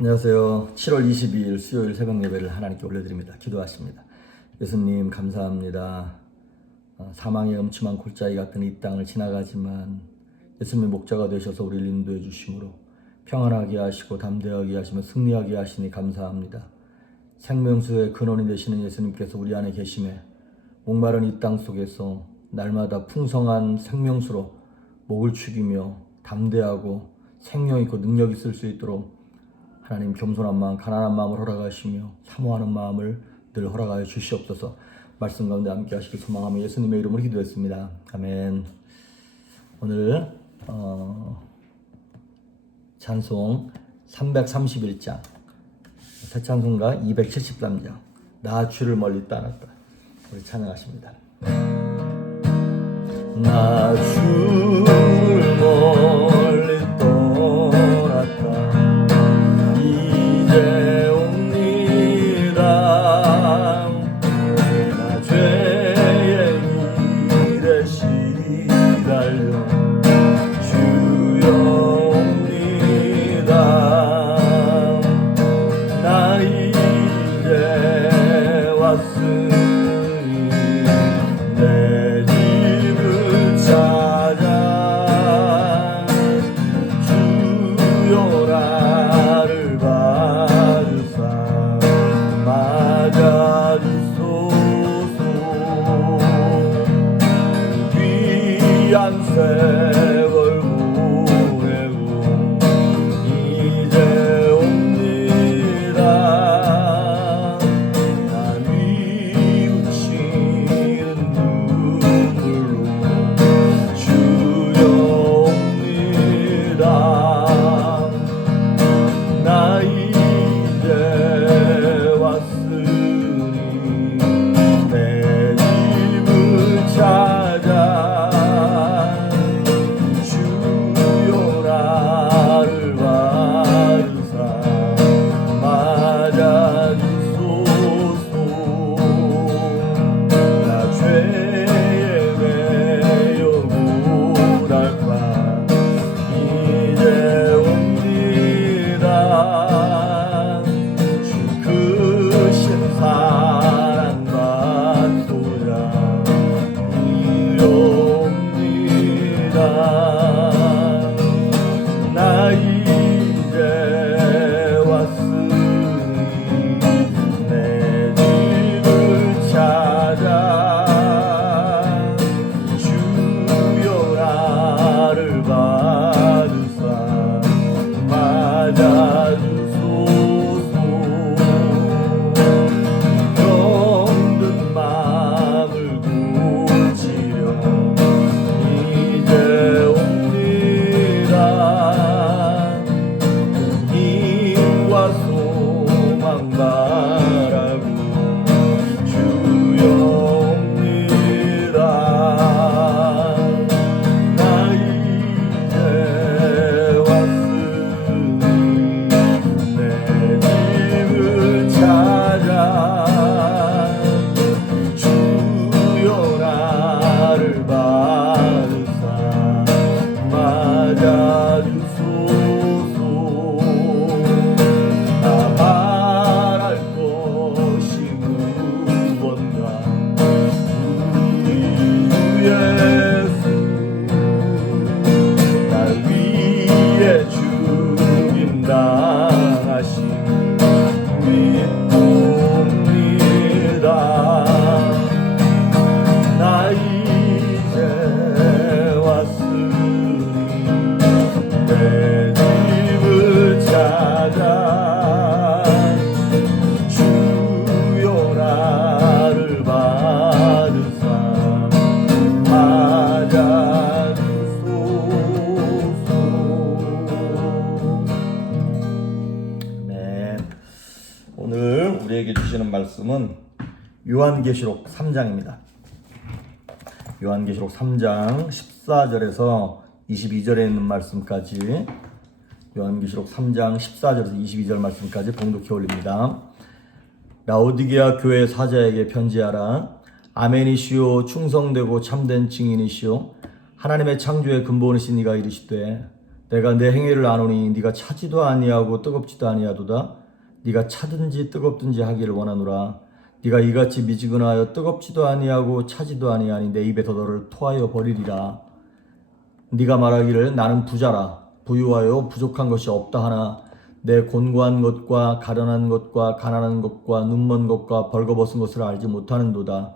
안녕하세요. 7월 22일 수요일 새벽 예배를 하나님께 올려드립니다. 기도하십니다. 예수님 감사합니다. 사망의 음침한 골짜기 같은 이 땅을 지나가지만 예수님의 목자가 되셔서 우리를 인도해 주심으로 평안하게 하시고 담대하게 하시며 승리하게 하시니 감사합니다. 생명수의 근원이 되시는 예수님께서 우리 안에 계심에 목마른 이 땅 속에서 날마다 풍성한 생명수로 목을 축이며 담대하고 생명 있고 능력 있을 수 있도록 하나님 겸손한 마음, 가난한 마음을 허락하시며 사모하는 마음을 늘 허락하여 주시옵소서. 말씀 가운데 함께 하시길 소망하며 예수님의 이름으로 기도했습니다. 아멘. 오늘 찬송 331장, 새 찬송가 273장, 나 주를 멀리 떠났다. 우리 찬양하십니다. 나 주를 멀리 떠났다. 이제 옵니다. 나 죄의 길에 시달려 주여 옵니다. 나 이제 왔으니 내 집을 찾아 주여 나를 귀한 세월 보내고 이제 옵니다. 나 뉘우치는 눈물로 주여 옵니다. 나 이제 왔으니 내 집을 찾아 우리에게 주시는 말씀은 요한계시록 3장입니다. 요한계시록 3장 14절에서 22절에 있는 말씀까지, 요한계시록 3장 14절에서 22절 말씀까지 봉독해 올립니다. 라오디게아 교회 사자에게 편지하라. 아멘이시오, 충성되고 참된 증인이시오, 하나님의 창조의 근본이신 이가 이르시되 내가 내 행위를 아노니 네가 차지도 아니하고 뜨겁지도 아니하도다. 네가 차든지 뜨겁든지 하기를 원하노라. 네가 이같이 미지근하여 뜨겁지도 아니하고 차지도 아니하니 내 입에서 너를 토하여 버리리라. 네가 말하기를 나는 부자라. 부유하여 부족한 것이 없다 하나 내 곤고한 것과 가련한 것과 가난한 것과 눈먼 것과 벌거벗은 것을 알지 못하는도다.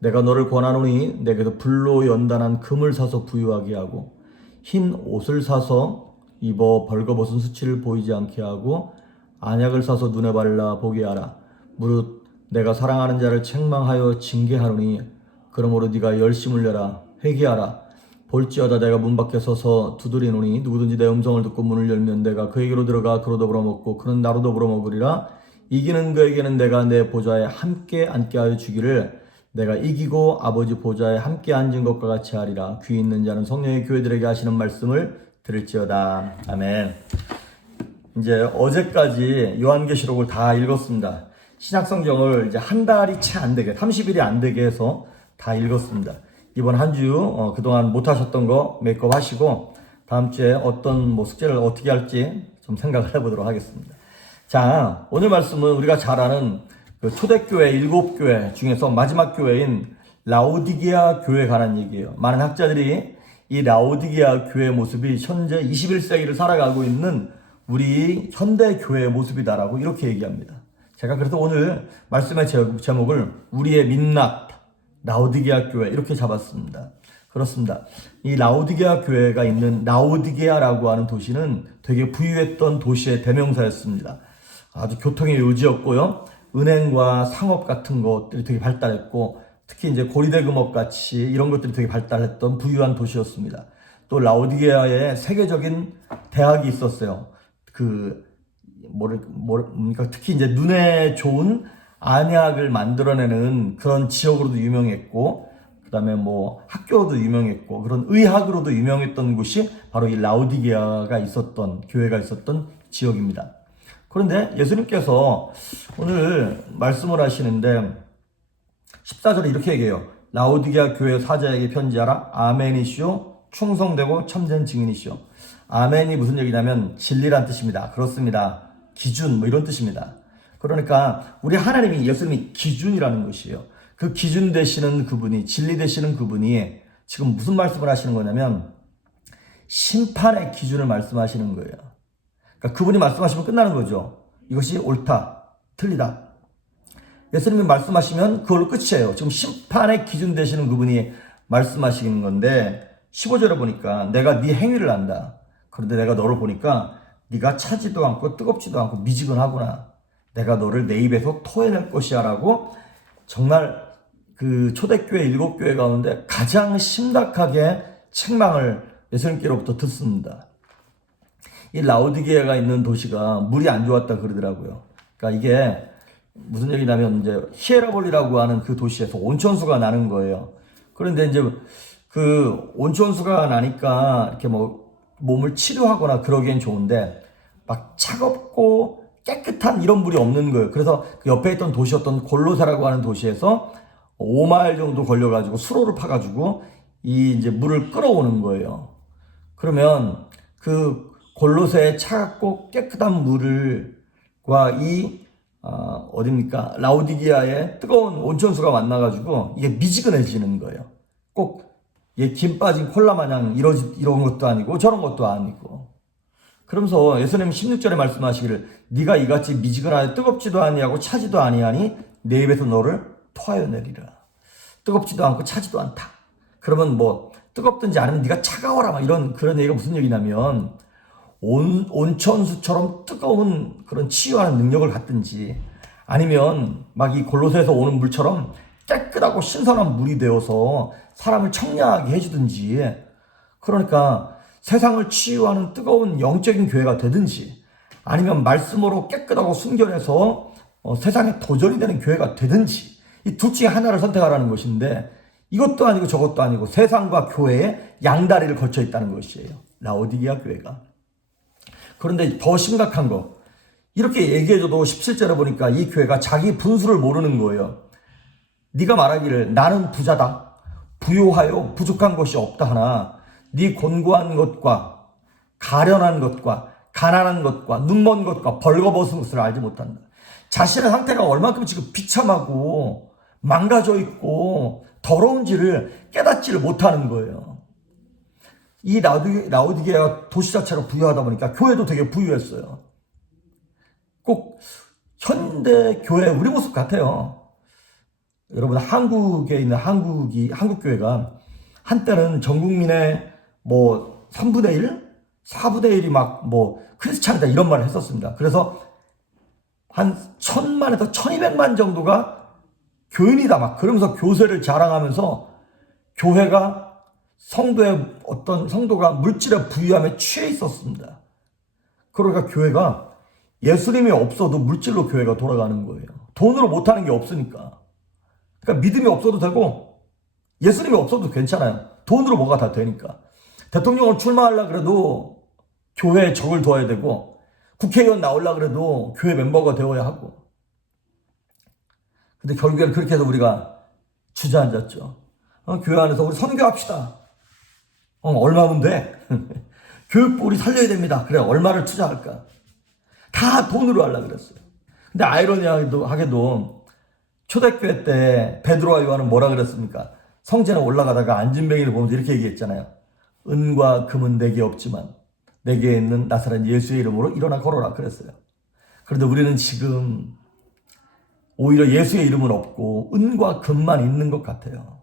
내가 너를 권하노니 내게서 불로 연단한 금을 사서 부유하게 하고 흰 옷을 사서 입어 벌거벗은 수치를 보이지 않게 하고 안약을 사서 눈에 발라 보게 하라. 무릇 내가 사랑하는 자를 책망하여 징계하노니 그러므로 네가 열심을 내라. 회개하라. 볼지어다 내가 문 밖에 서서 두드리노니 누구든지 내 음성을 듣고 문을 열면 내가 그에게로 들어가 그로 더불어 먹고 그는 나로 더불어 먹으리라. 이기는 그에게는 내가 내 보좌에 함께 앉게 하여 주기를 내가 이기고 아버지 보좌에 함께 앉은 것과 같이 하리라. 귀 있는 자는 성령의 교회들에게 하시는 말씀을 들을지어다. 아멘. 이제 어제까지 요한계시록을 다 읽었습니다. 신약성경을 이제 한 달이 채 안 되게 30일이 안 되게 해서 다 읽었습니다. 이번 한 주 그동안 못하셨던 거 메이크업 하시고 다음 주에 어떤 숙제를 어떻게 할지 좀 생각을 해보도록 하겠습니다. 자, 오늘 말씀은 우리가 잘 아는 그 초대교회 7교회 중에서 마지막 교회인 라오디게아 교회에 관한 얘기예요. 많은 학자들이 이 라오디게아 교회의 모습이 현재 21세기를 살아가고 있는 우리 현대 교회의 모습이다라고 이렇게 얘기합니다. 제가 그래서 오늘 말씀의 제목을 우리의 민낯 라오디게아 교회 이렇게 잡았습니다. 그렇습니다. 이 라오디게아 교회가 있는 라오디게아라고 하는 도시는 되게 부유했던 도시의 대명사였습니다. 아주 교통의 요지였고요. 은행과 상업 같은 것들이 되게 발달했고 특히 이제 고리대금업 같이 이런 것들이 되게 발달했던 부유한 도시였습니다. 또 라오디게아에 세계적인 대학이 있었어요. 특히 이제 눈에 좋은 안약을 만들어내는 그런 지역으로도 유명했고, 그 다음에 학교로도 유명했고, 그런 의학으로도 유명했던 곳이 바로 이 라오디게아가 있었던, 교회가 있었던 지역입니다. 그런데 예수님께서 오늘 말씀을 하시는데 14절에 이렇게 얘기해요. 라오디게아 교회 사자에게 편지하라. 아멘이시오. 충성되고 참된 증인이시오. 아멘이 무슨 얘기냐면 진리란 뜻입니다. 그렇습니다. 기준 이런 뜻입니다. 그러니까 우리 하나님이 예수님이 기준이라는 것이에요. 그 기준 되시는 그분이 진리 되시는 그분이 지금 무슨 말씀을 하시는 거냐면 심판의 기준을 말씀하시는 거예요. 그러니까 그분이 말씀하시면 끝나는 거죠. 이것이 옳다, 틀리다. 예수님이 말씀하시면 그걸로 끝이에요. 지금 심판의 기준 되시는 그분이 말씀하시는 건데 15절에 보니까 내가 네 행위를 안다. 그런데 내가 너를 보니까 네가 차지도 않고 뜨겁지도 않고 미지근하구나. 내가 너를 내 입에서 토해낼 것이야 라고 정말 그 초대교회 7교회 가운데 가장 심각하게 책망을 예수님께로부터 듣습니다. 이 라오디게아가 있는 도시가 물이 안 좋았다 그러더라고요. 그러니까 이게 무슨 얘기냐면 이제 히에라볼리라고 하는 그 도시에서 온천수가 나는 거예요. 그런데 이제 그 온천수가 나니까 이렇게 몸을 치료하거나 그러기엔 좋은데 막 차갑고 깨끗한 이런 물이 없는 거예요. 그래서 그 옆에 있던 도시였던 골로사라고 하는 도시에서 5마일 정도 걸려가지고 수로를 파가지고 이 이제 물을 끌어오는 거예요. 그러면 그 골로새의 차갑고 깨끗한 물과 어딥니까? 라오디게아의 뜨거운 온천수가 만나가지고 이게 미지근해지는 거예요. 꼭 김 빠진 콜라 마냥 이런 것도 아니고 저런 것도 아니고. 그러면서 예수님 16절에 말씀하시기를 네가 이같이 미지근하여 뜨겁지도 아니하고 차지도 아니하니 내 입에서 너를 토하여 내리라. 뜨겁지도 않고 차지도 않다. 그러면 뜨겁든지 아니면 네가 차가워라 이런 그런 얘기가 무슨 얘기냐면 온천수처럼 뜨거운 그런 치유하는 능력을 갖든지 아니면 이 골로새에서 오는 물처럼 깨끗하고 신선한 물이 되어서 사람을 청량하게 해주든지 그러니까 세상을 치유하는 뜨거운 영적인 교회가 되든지 아니면 말씀으로 깨끗하고 순결해서 세상에 도전이 되는 교회가 되든지 이 둘 중에 하나를 선택하라는 것인데 이것도 아니고 저것도 아니고 세상과 교회의 양다리를 걸쳐 있다는 것이에요. 라오디게아 교회가. 그런데 더 심각한 거 이렇게 얘기해줘도 17절에 보니까 이 교회가 자기 분수를 모르는 거예요. 네가 말하기를 나는 부자다. 부요하여 부족한 것이 없다 하나 네 곤고한 것과 가련한 것과 가난한 것과 눈먼 것과 벌거벗은 것을 알지 못한다. 자신의 상태가 얼만큼 지금 비참하고 망가져 있고 더러운지를 깨닫지를 못하는 거예요. 이 라오디게아 도시 자체가 부유하다 보니까 교회도 되게 부유했어요. 꼭 현대 교회 우리 모습 같아요. 여러분, 한국에 있는 한국 교회가 한때는 전 국민의 뭐 3분의 1, 4분의 1이 막 뭐 크리스찬이다 이런 말을 했었습니다. 그래서 한 1000만에서 1200만 정도가 교인이다 막 그러면서 교세를 자랑하면서 교회가 어떤 성도가 물질의 부유함에 취해 있었습니다. 그러니까 교회가 예수님이 없어도 물질로 교회가 돌아가는 거예요. 돈으로 못하는 게 없으니까. 그러니까 믿음이 없어도 되고 예수님이 없어도 괜찮아요. 돈으로 뭐가 다 되니까. 대통령을 출마하려고 그래도 교회에 적을 둬야 되고 국회의원 나오려고 그래도 교회 멤버가 되어야 하고. 근데 결국에는 그렇게 해서 우리가 주저앉았죠. 교회 안에서 우리 선교합시다. 얼마면 돼? 교육부 우리 살려야 됩니다. 그래, 얼마를 투자할까? 다 돈으로 하려고 그랬어요. 근데 아이러니하게도 초대교회 때 베드로와 요한은 뭐라 그랬습니까? 성전에 올라가다가 안진뱅이를 보면서 이렇게 얘기했잖아요. 은과 금은 내게 없지만 내게 있는 나사렛 예수의 이름으로 일어나 걸어라 그랬어요. 그런데 우리는 지금 오히려 예수의 이름은 없고 은과 금만 있는 것 같아요.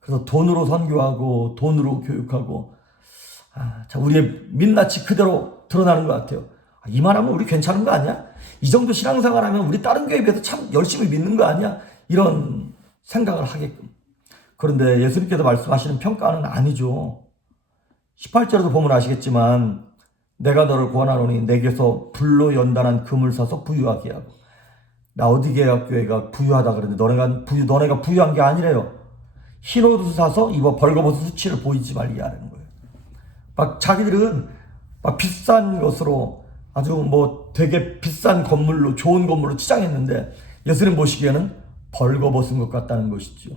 그래서 돈으로 선교하고 돈으로 교육하고 자, 우리의 민낯이 그대로 드러나는 것 같아요. 이만하면 우리 괜찮은 거 아니야? 이 정도 신앙생활하면 우리 다른 교회에 비해서 참 열심히 믿는 거 아니야? 이런 생각을 하게끔. 그런데 예수님께서 말씀하시는 평가는 아니죠. 18절에도 보면 아시겠지만 내가 너를 구원하노니 내게서 불로 연단한 금을 사서 부유하게 하고. 라오디게아 교회가 부유하다 그랬는데 너네가 부유한 게 아니래요. 흰 옷을 사서 입어 벌거벗은 수치를 보이지 말게 하라는 거예요. 막 자기들은 막 비싼 것으로 아주 뭐 되게 비싼 건물로 좋은 건물로 치장했는데 예수님 보시기에는 벌거벗은 것 같다는 것이죠.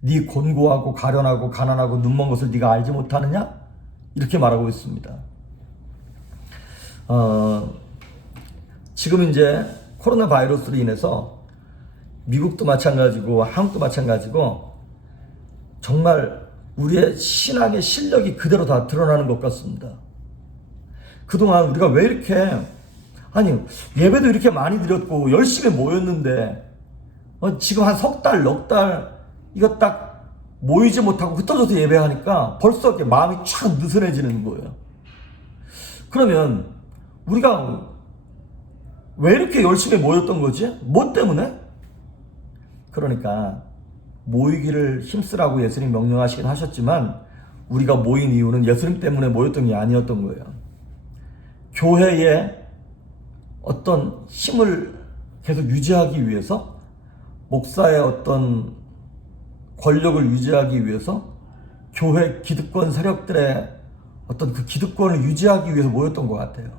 네 곤고하고 가련하고 가난하고 눈먼 것을 네가 알지 못하느냐? 이렇게 말하고 있습니다. 지금 이제 코로나 바이러스로 인해서 미국도 마찬가지고 한국도 마찬가지고 정말 우리의 신앙의 실력이 그대로 다 드러나는 것 같습니다. 그동안 우리가 왜 이렇게 예배도 이렇게 많이 드렸고 열심히 모였는데 지금 한 석 달, 넉 달 이거 딱 모이지 못하고 흩어져서 예배하니까 벌써 이렇게 마음이 촥 느슨해지는 거예요. 그러면 우리가 왜 이렇게 열심히 모였던 거지? 뭐 때문에? 그러니까 모이기를 힘쓰라고 예수님 명령하시긴 하셨지만 우리가 모인 이유는 예수님 때문에 모였던 게 아니었던 거예요. 교회에 어떤 힘을 계속 유지하기 위해서, 목사의 어떤 권력을 유지하기 위해서, 교회 기득권 세력들의 어떤 그 기득권을 유지하기 위해서 모였던 것 같아요.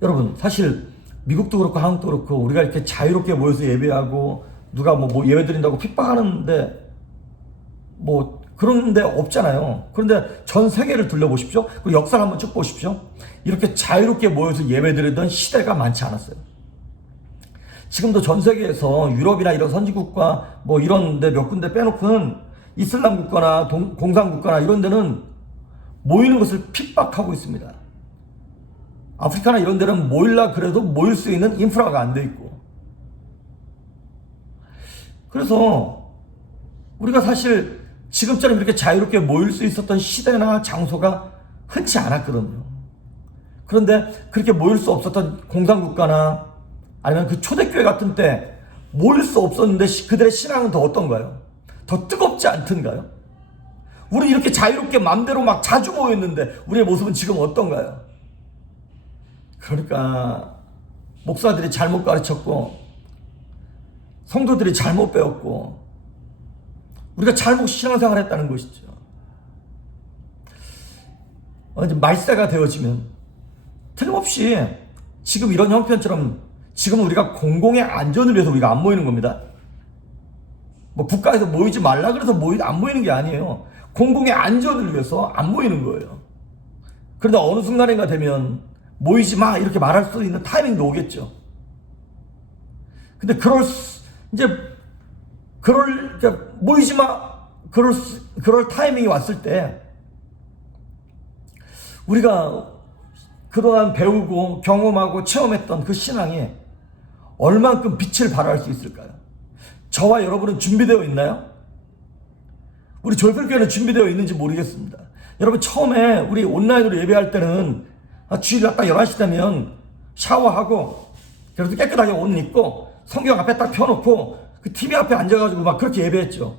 여러분, 사실 미국도 그렇고 한국도 그렇고 우리가 이렇게 자유롭게 모여서 예배하고 누가 뭐 예배 드린다고 핍박하는데 뭐 그런 데 없잖아요. 그런데 전 세계를 둘러보십시오. 그리고 역사를 한번 쭉 보십시오. 이렇게 자유롭게 모여서 예배 드리던 시대가 많지 않았어요. 지금도 전 세계에서 유럽이나 이런 선진국가 뭐 이런 데 몇 군데 빼놓고는 이슬람 국가나 공산 국가나 이런 데는 모이는 것을 핍박하고 있습니다. 아프리카나 이런 데는 모일라 그래도 모일 수 있는 인프라가 안 돼 있고. 그래서 우리가 사실 지금처럼 이렇게 자유롭게 모일 수 있었던 시대나 장소가 흔치 않았거든요. 그런데 그렇게 모일 수 없었던 공산국가나 아니면 그 초대교회 같은 때 모일 수 없었는데 그들의 신앙은 더 어떤가요? 더 뜨겁지 않던가요? 우리 이렇게 자유롭게 맘대로 막 자주 모였는데 우리의 모습은 지금 어떤가요? 그러니까 목사들이 잘못 가르쳤고 성도들이 잘못 배웠고 우리가 잘못 신앙생활 했다는 것이죠. 이제 말세가 되어지면 틀림없이 지금 이런 형편처럼 지금 우리가 공공의 안전을 위해서 우리가 안 모이는 겁니다. 뭐 국가에서 모이지 말라 그래서 안 모이는 게 아니에요. 공공의 안전을 위해서 안 모이는 거예요. 그런데 어느 순간인가 되면 모이지 마 이렇게 말할 수 있는 타이밍도 오겠죠. 근데 모이지 마 그럴 타이밍이 왔을 때 우리가 그동안 배우고 경험하고 체험했던 그 신앙이 얼만큼 빛을 발할 수 있을까요? 저와 여러분은 준비되어 있나요? 우리 조이풀교회는 준비되어 있는지 모르겠습니다. 여러분, 처음에 우리 온라인으로 예배할 때는 주일 딱 11시 되면 샤워하고 그래도 깨끗하게 옷 입고 성경 앞에 딱 펴놓고 그 TV 앞에 앉아가지고 막 그렇게 예배했죠.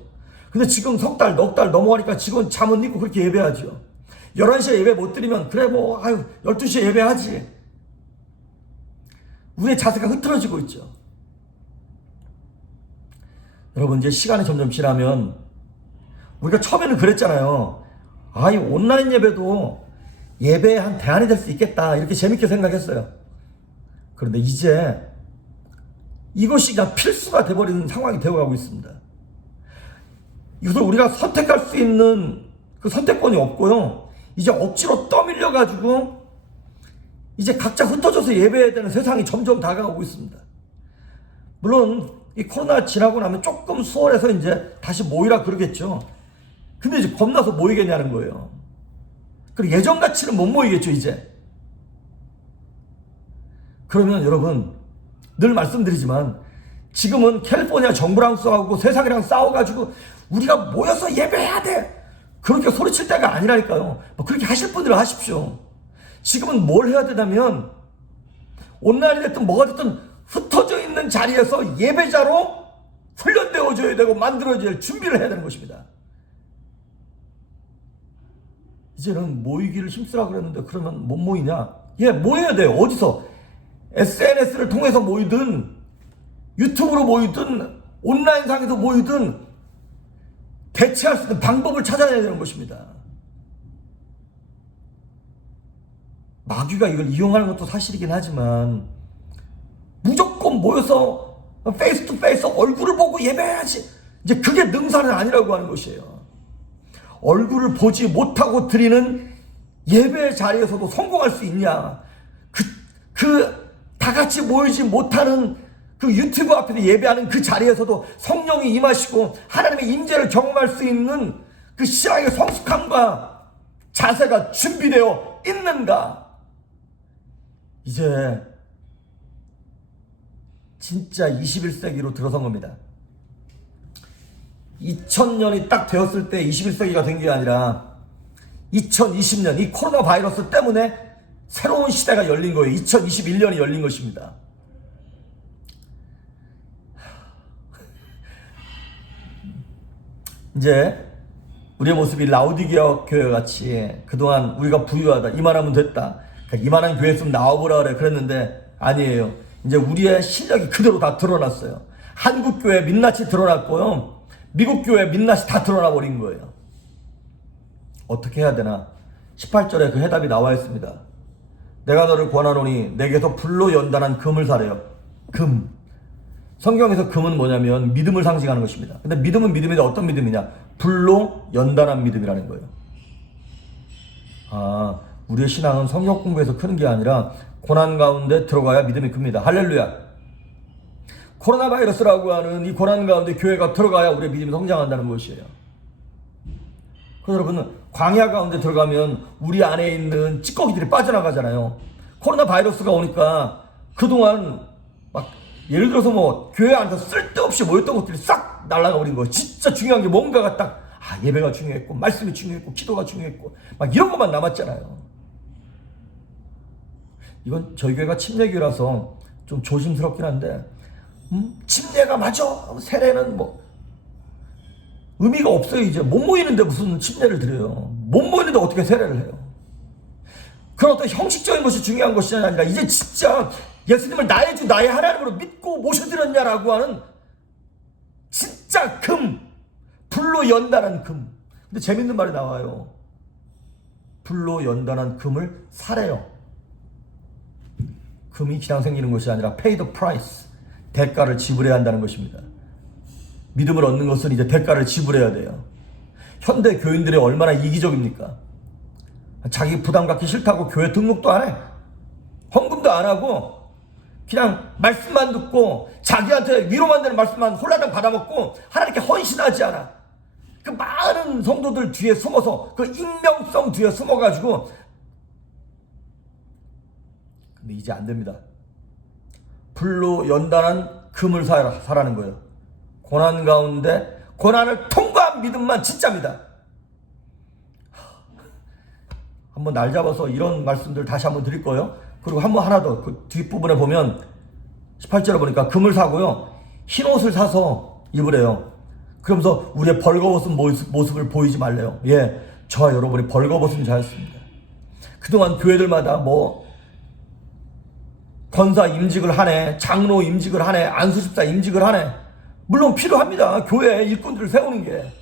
근데 지금 넉 달 넘어가니까 지금 잠은 입고 그렇게 예배하죠. 11시에 예배 못 드리면 그래 12시에 예배하지. 우리의 자세가 흐트러지고 있죠. 여러분, 이제 시간이 점점 지나면 우리가 처음에는 그랬잖아요. 이 온라인 예배도 예배의 한 대안이 될 수 있겠다 이렇게 재밌게 생각했어요. 그런데 이제 이것이 그냥 필수가 돼버리는 상황이 되어가고 있습니다. 이것을 우리가 선택할 수 있는 그 선택권이 없고요. 이제 억지로 떠밀려가지고 이제 각자 흩어져서 예배해야 되는 세상이 점점 다가오고 있습니다. 물론 이 코로나 지나고 나면 조금 수월해서 이제 다시 모이라 그러겠죠. 근데 이제 겁나서 모이겠냐는 거예요. 그리고 예전같이는 못 모이겠죠, 이제. 그러면 여러분, 늘 말씀드리지만 지금은 캘리포니아 정부랑 싸우고 세상이랑 싸워가지고 우리가 모여서 예배해야 돼 그렇게 소리칠 때가 아니라니까요. 그렇게 하실 분들은 하십시오. 지금은 뭘 해야 되냐면 온라인이 됐든 뭐가 됐든 흩어져 있는 자리에서 예배자로 훈련되어줘야 되고 만들어져야 될 준비를 해야 되는 것입니다. 이제는 모이기를 힘쓰라 그랬는데 그러면 못 모이냐? 모여야 돼요. 어디서? SNS를 통해서 모이든 유튜브로 모이든 온라인상에서 모이든 대체할 수 있는 방법을 찾아내야 되는 것입니다. 마귀가 이걸 이용하는 것도 사실이긴 하지만 무조건 모여서 페이스 투 페이스 얼굴을 보고 예배해야지, 이제 그게 능사는 아니라고 하는 것이에요. 얼굴을 보지 못하고 드리는 예배 자리에서도 성공할 수 있냐? 다 같이 모이지 못하는 그 유튜브 앞에서 예배하는 그 자리에서도 성령이 임하시고 하나님의 임재를 경험할 수 있는 그 신앙의 성숙함과 자세가 준비되어 있는가? 이제 진짜 21세기로 들어선 겁니다. 2000년이 딱 되었을 때 21세기가 된 게 아니라 2020년 이 코로나 바이러스 때문에 새로운 시대가 열린 거예요. 2021년이 열린 것입니다. 이제 우리의 모습이 라우디게아 교회 같이 그동안 우리가 부유하다, 이만하면 됐다, 이만한 교회 있으면 나와보라 그래 그랬는데 아니에요. 이제 우리의 실력이 그대로 다 드러났어요. 한국 교회 민낯이 드러났고요, 미국 교회 민낯이 다 드러나 버린 거예요. 어떻게 해야 되나? 18절에 그 해답이 나와 있습니다. 내가 너를 권하노니 내게서 불로 연단한 금을 사래요. 금. 성경에서 금은 뭐냐면 믿음을 상징하는 것입니다. 근데 믿음은 믿음인데 어떤 믿음이냐? 불로 연단한 믿음이라는 거예요. 우리의 신앙은 성경 공부에서 크는 게 아니라 고난 가운데 들어가야 믿음이 큽니다. 할렐루야. 코로나 바이러스라고 하는 이 고난 가운데 교회가 들어가야 우리의 믿음이 성장한다는 것이에요. 그래서 여러분, 광야 가운데 들어가면 우리 안에 있는 찌꺼기들이 빠져나가잖아요. 코로나 바이러스가 오니까 그동안 막 예를 들어서 교회 안에서 쓸데없이 모였던 것들이 싹 날아가 버린 거예요. 진짜 중요한 게 뭔가가 딱 예배가 중요했고 말씀이 중요했고 기도가 중요했고 막 이런 것만 남았잖아요. 이건 저희 교회가 침례교회라서 좀 조심스럽긴 한데 침례가 맞아? 세례는 의미가 없어요. 이제 못 모이는데 무슨 침례를 드려요. 못 모이는데 어떻게 세례를 해요? 그런 어떤 형식적인 것이 중요한 것이 아니라 이제 진짜 예수님을 나의 주 나의 하나님으로 믿고 모셔드렸냐라고 하는 진짜 금, 불로 연단한 금. 근데 재밌는 말이 나와요. 불로 연단한 금을 사래요. 금이 그냥 생기는 것이 아니라 pay the price, 대가를 지불해야 한다는 것입니다. 믿음을 얻는 것은 이제 대가를 지불해야 돼요. 현대 교인들이 얼마나 이기적입니까? 자기 부담 갖기 싫다고 교회 등록도 안 해. 헌금도 안 하고 그냥 말씀만 듣고 자기한테 위로만 되는 말씀만 홀라당 받아먹고 하나님께 헌신하지 않아. 그 많은 성도들 뒤에 숨어서 그 익명성 뒤에 숨어가지고. 근데 이제 안 됩니다. 불로 연단한 금을 사라는 거예요. 고난 가운데 고난을 통과한 믿음만 진짜입니다. 한번 날 잡아서 이런 말씀들 다시 한번 드릴 거예요. 그리고 한번 하나 더, 그 뒷부분에 보면 18절에 보니까 금을 사고요, 흰 옷을 사서 입으래요. 그러면서 우리의 벌거벗은 모습을 보이지 말래요. 예, 저와 여러분이 벌거벗은 자였습니다. 그동안 교회들마다 뭐 권사 임직을 하네, 장로 임직을 하네, 안수집사 임직을 하네. 물론 필요합니다. 교회에 일꾼들을 세우는 게.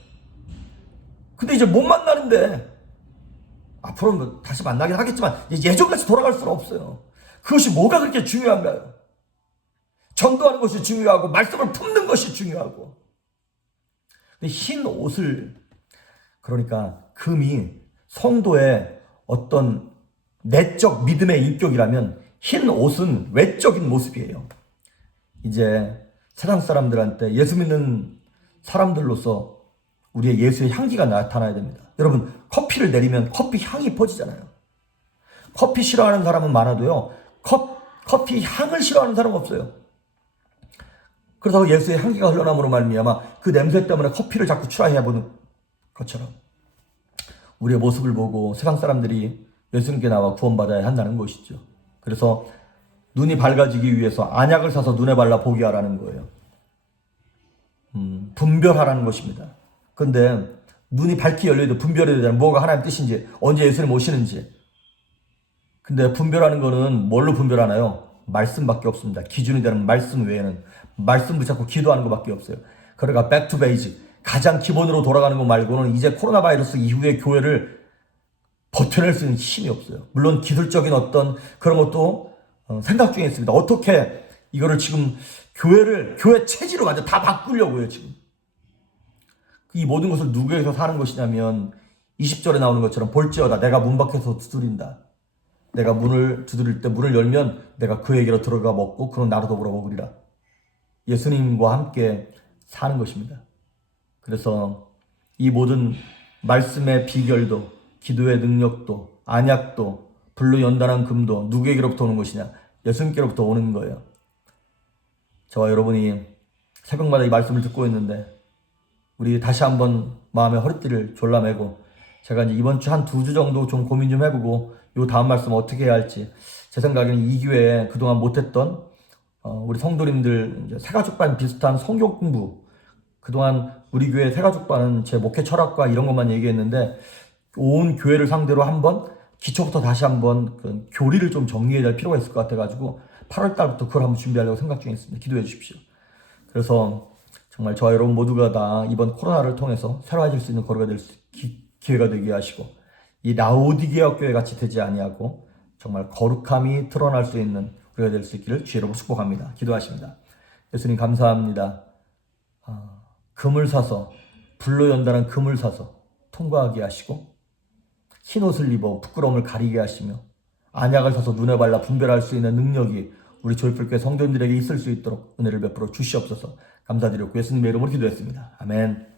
근데 이제 못 만나는데, 앞으로는 뭐 다시 만나긴 하겠지만 예전같이 돌아갈 수는 없어요. 그것이 뭐가 그렇게 중요한가요? 전도하는 것이 중요하고 말씀을 품는 것이 중요하고. 근데 흰 옷을, 그러니까 금이 성도의 어떤 내적 믿음의 인격이라면 흰 옷은 외적인 모습이에요. 이제 세상 사람들한테 예수 믿는 사람들로서 우리의 예수의 향기가 나타나야 됩니다. 여러분, 커피를 내리면 커피 향이 퍼지잖아요. 커피 싫어하는 사람은 많아도요, 커피 향을 싫어하는 사람은 없어요. 그래서 예수의 향기가 흘러남으로 말미암아 그 냄새 때문에 커피를 자꾸 추라해보는 것처럼 우리의 모습을 보고 세상 사람들이 예수님께 나와 구원받아야 한다는 것이죠. 그래서 눈이 밝아지기 위해서 안약을 사서 눈에 발라 보게 하라는 거예요. 분별하라는 것입니다. 그런데 눈이 밝게 열려야 돼. 분별해야 되는 뭐가 하나님 뜻인지, 언제 예수님 오시는지. 근데 분별하는 거는 뭘로 분별하나요? 말씀밖에 없습니다. 기준이 되는 말씀 외에는. 말씀 붙잡고 기도하는 것밖에 없어요. 그러니까 back to basic, 가장 기본으로 돌아가는 것 말고는 이제 코로나 바이러스 이후에 교회를 버텨낼 수 있는 힘이 없어요. 물론 기술적인 어떤 그런 것도 생각 중에 있습니다. 어떻게 이거를 지금 교회 체질로 완전 다 바꾸려고요, 지금. 이 모든 것을 누구에게서 사는 것이냐면 20절에 나오는 것처럼 볼지어다 내가 문 밖에서 두드린다. 내가 문을 두드릴 때 문을 열면 내가 그에게로 들어가 먹고 그는 나로 더불어 먹으리라. 예수님과 함께 사는 것입니다. 그래서 이 모든 말씀의 비결도, 기도의 능력도, 안약도, 불로 연단한 금도 누구에게로부터 오는 것이냐? 예수님께로부터 오는 거예요. 저와 여러분이 새벽마다 이 말씀을 듣고 있는데 우리 다시 한번 마음의 허리띠를 졸라매고, 제가 이제 이번 주 한 2주 정도 좀 고민 좀 해보고 요 다음 말씀 어떻게 해야 할지, 제 생각에는 이 기회에 그동안 못했던 우리 성도님들 이제 새가족반 비슷한 성경 공부, 그동안 우리 교회 새가족반은 제 목회 철학과 이런 것만 얘기했는데 온 교회를 상대로 한번 기초부터 다시 한번 그 교리를 좀 정리해야 될 필요가 있을 것 같아가지고 8월 달부터 그걸 한번 준비하려고 생각 중에 있습니다. 기도해 주십시오. 그래서 정말 저와 여러분 모두가 다 이번 코로나를 통해서 새로워질 수 있는 거리가 될 기회가 되게 하시고, 이 라오디게아 교회 같이 되지 아니하고 정말 거룩함이 드러날 수 있는 우리가 될 수 있기를 주의 이름으로 축복합니다. 기도하십니다. 예수님 감사합니다. 금을 사서, 불로 연단한 금을 사서 통과하게 하시고, 흰 옷을 입어 부끄러움을 가리게 하시며, 안약을 사서 눈에 발라 분별할 수 있는 능력이 우리 조이풀교회 성도님들에게 있을 수 있도록 은혜를 베풀어 주시옵소서. 감사드렸고 예수님의 이름으로 기도했습니다. 아멘.